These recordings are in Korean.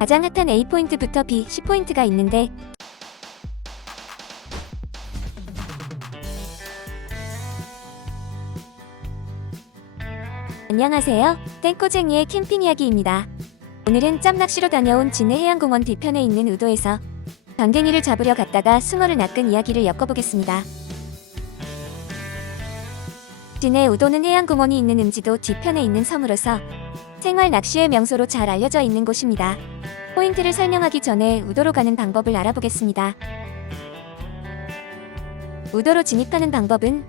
가장 핫한 A포인트부터 B, C포인트가 있는데 안녕하세요. 땡꼬쟁이의 캠핑 이야기입니다. 오늘은 짬낚시로 다녀온 진해 해양공원 뒤편에 있는 우도에서 전갱이를 잡으려 갔다가 숭어를 낚은 이야기를 엮어보겠습니다. 진해 우도는 해양공원이 있는 음지도 뒤편에 있는 섬으로서 생활 낚시의 명소로 잘 알려져 있는 곳입니다. 포인트를 설명하기 전에 우도로 가는 방법을 알아보겠습니다. 우도로 진입하는 방법은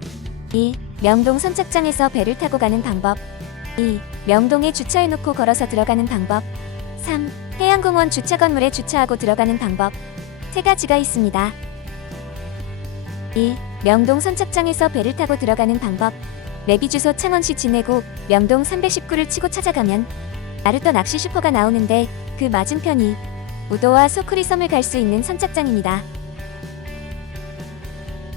1. 명동 선착장에서 배를 타고 가는 방법 2. 명동에 주차해놓고 걸어서 들어가는 방법 3. 해양공원 주차 건물에 주차하고 들어가는 방법 세 가지가 있습니다. 1. 명동 선착장에서 배를 타고 들어가는 방법 레비 주소 창원시 진해구 명동 319를 치고 찾아가면 나루터 낚시 슈퍼가 나오는데 그 맞은편이 우도와 소쿠리 섬을 갈 수 있는 선착장입니다.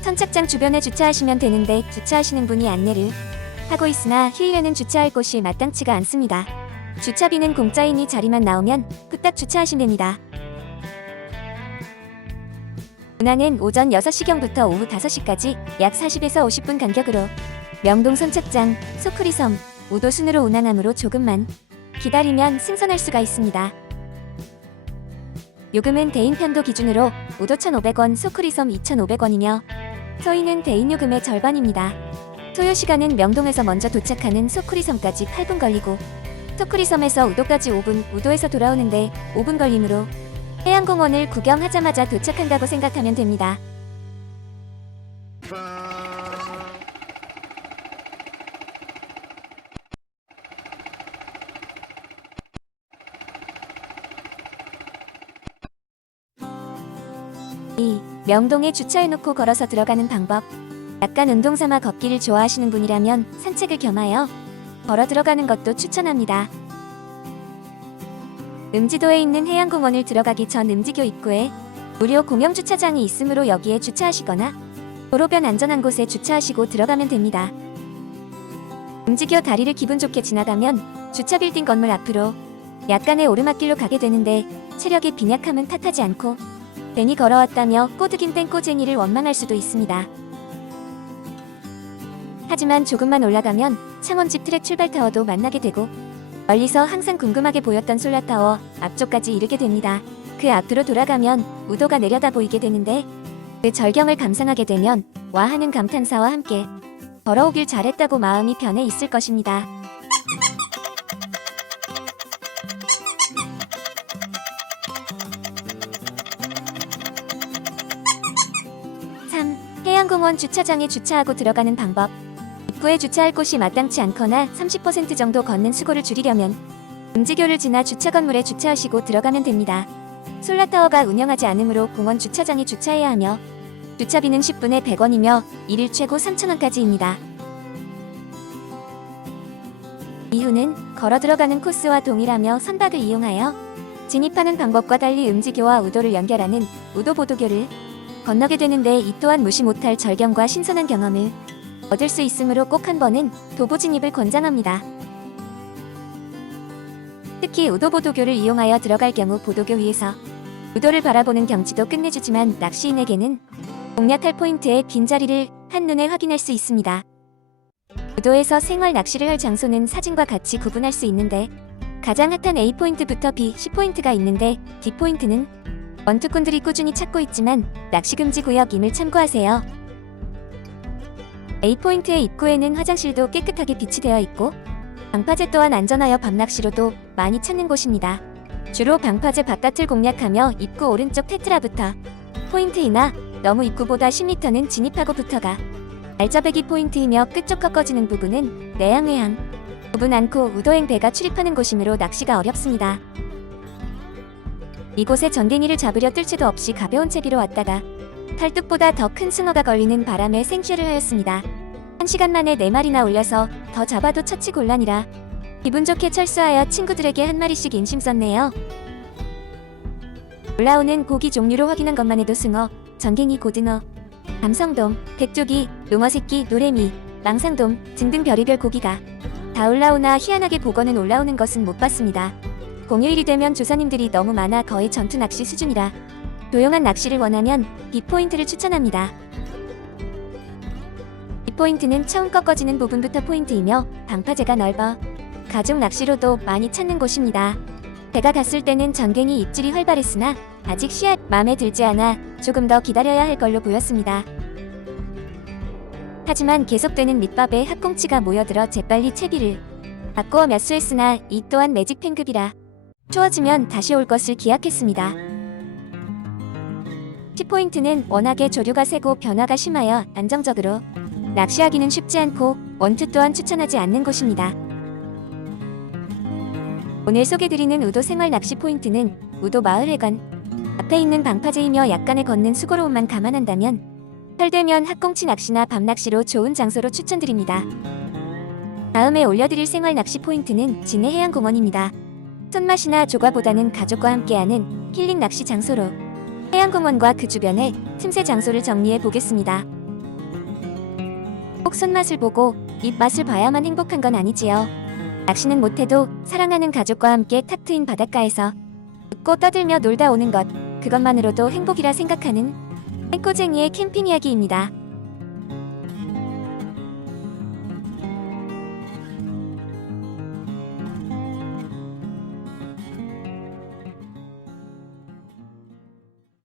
선착장 주변에 주차하시면 되는데 주차하시는 분이 안내를 하고 있으나 휴일에는 주차할 곳이 마땅치가 않습니다. 주차비는 공짜이니 자리만 나오면 후딱 주차하시면 됩니다. 운항은 오전 6시경부터 오후 5시까지 약 40에서 50분 간격으로 명동 선착장, 소쿠리섬, 우도순으로 운항하므로 조금만 기다리면 승선할 수가 있습니다. 요금은 대인 편도 기준으로 우도 1,500원, 소쿠리섬 2,500원이며 소인은 대인 요금의 절반입니다. 소요 시간은 명동에서 먼저 도착하는 소쿠리섬까지 8분 걸리고 소쿠리섬에서 우도까지 5분, 우도에서 돌아오는데 5분 걸리므로 해양공원을 구경하자마자 도착한다고 생각하면 됩니다. 이 명동에 주차해놓고 걸어서 들어가는 방법. 약간 운동 삼아 걷기를 좋아하시는 분이라면 산책을 겸하여 걸어 들어가는 것도 추천합니다. 음지도에 있는 해양공원을 들어가기 전 음지교 입구에 무료 공영 주차장이 있으므로 여기에 주차하시거나 도로변 안전한 곳에 주차하시고 들어가면 됩니다. 음지교 다리를 기분 좋게 지나가면 주차 빌딩 건물 앞으로 약간의 오르막길로 가게 되는데 체력이 빈약함은 탓하지 않고 괜히 걸어왔다며 꼬드긴 땡꼬쟁이를 원망할 수도 있습니다. 하지만 조금만 올라가면 창원집 트랙 출발타워도 만나게 되고 멀리서 항상 궁금하게 보였던 솔라타워 앞쪽까지 이르게 됩니다. 그 앞으로 돌아가면 우도가 내려다 보이게 되는데 그 절경을 감상하게 되면 와 하는 감탄사와 함께 걸어오길 잘했다고 마음이 변해 있을 것입니다. 삼 해양공원 주차장에 주차하고 들어가는 방법 입구에 주차할 곳이 마땅치 않거나 30% 정도 걷는 수고를 줄이려면 음지교를 지나 주차 건물에 주차하시고 들어가면 됩니다. 솔라타워가 운영하지 않으므로 공원 주차장에 주차해야 하며 주차비는 10분에 100원이며 일일 최고 3,000원까지입니다. 이유는 걸어 들어가는 코스와 동일하며 선박을 이용하여 진입하는 방법과 달리 음지교와 우도를 연결하는 우도보도교를 건너게 되는데 이 또한 무시 못할 절경과 신선한 경험을 얻을 수 있으므로 꼭 한 번은 도보 진입을 권장합니다. 특히 우도보도교를 이용하여 들어갈 경우 보도교 위에서 우도를 바라보는 경치도 끝내주지만 낚시인에게는 공략할 포인트의 빈자리를 한눈에 확인할 수 있습니다. 우도에서 생활 낚시를 할 장소는 사진과 같이 구분할 수 있는데 가장 핫한 A포인트부터 B, C포인트가 있는데 D포인트는 원투꾼들이 꾸준히 찾고 있지만 낚시 금지 구역임을 참고하세요. A포인트의 입구에는 화장실도 깨끗하게 비치되어 있고 방파제 또한 안전하여 밤낚시로도 많이 찾는 곳입니다. 주로 방파제 바깥을 공략하며 입구 오른쪽 테트라부터 포인트이나 너무 입구보다 10m는 진입하고부터가 알짜배기 포인트이며 끝쪽 꺾어지는 부분은 내양외항 부분 않고 우도행 배가 출입하는 곳이므로 낚시가 어렵습니다. 이곳에 전갱이를 잡으려 뜰채도 없이 가벼운 채비로 왔다가 팔뚝보다 더 큰 숭어가 걸리는 바람에 생쇼를 하였습니다. 한 시간 만에 네 마리나 올려서 더 잡아도 처치 곤란이라 기분 좋게 철수하여 친구들에게 한 마리씩 인심 썼네요. 올라오는 고기 종류로 확인한 것만 해도 숭어, 전갱이 고등어, 감성돔, 백조기, 농어새끼, 노래미, 망상돔 등등 별의별 고기가 다 올라오나 희한하게 복어는 올라오는 것은 못 봤습니다. 공휴일이 되면 조사님들이 너무 많아 거의 전투 낚시 수준이라 조용한 낚시를 원하면 B포인트를 추천합니다. B포인트는 처음 꺾어지는 부분부터 포인트이며 방파제가 넓어 가족 낚시로도 많이 찾는 곳입니다. 제가 갔을 때는 전갱이 입질이 활발했으나 아직 씨앗 마음에 들지 않아 조금 더 기다려야 할 걸로 보였습니다. 하지만 계속되는 밑밥에 합공치가 모여들어 재빨리 채비를 바꾸어 몇 수 했으나 이 또한 매직 팬급이라 추워지면 다시 올 것을 기약했습니다. 10포인트는 워낙에 조류가 세고 변화가 심하여 안정적으로 낚시하기는 쉽지 않고 원투 또한 추천하지 않는 곳입니다. 오늘 소개드리는 우도 생활 낚시 포인트는 우도 마을 회관 앞에 있는 방파제이며 약간의 걷는 수고로움만 감안한다면 설되면 학꽁치 낚시나 밤 낚시로 좋은 장소로 추천드립니다. 다음에 올려드릴 생활 낚시 포인트는 진해 해양공원입니다. 손맛이나 조과보다는 가족과 함께하는 힐링 낚시 장소로 해양공원과 그 주변에 틈새 장소를 정리해 보겠습니다. 꼭 손맛을 보고 입맛을 봐야만 행복한 건 아니지요. 낚시는 못해도 사랑하는 가족과 함께 탁 트인 바닷가에서 웃고 떠들며 놀다 오는 것 그것만으로도 행복이라 생각하는 땡꼬쟁이의 캠핑 이야기입니다.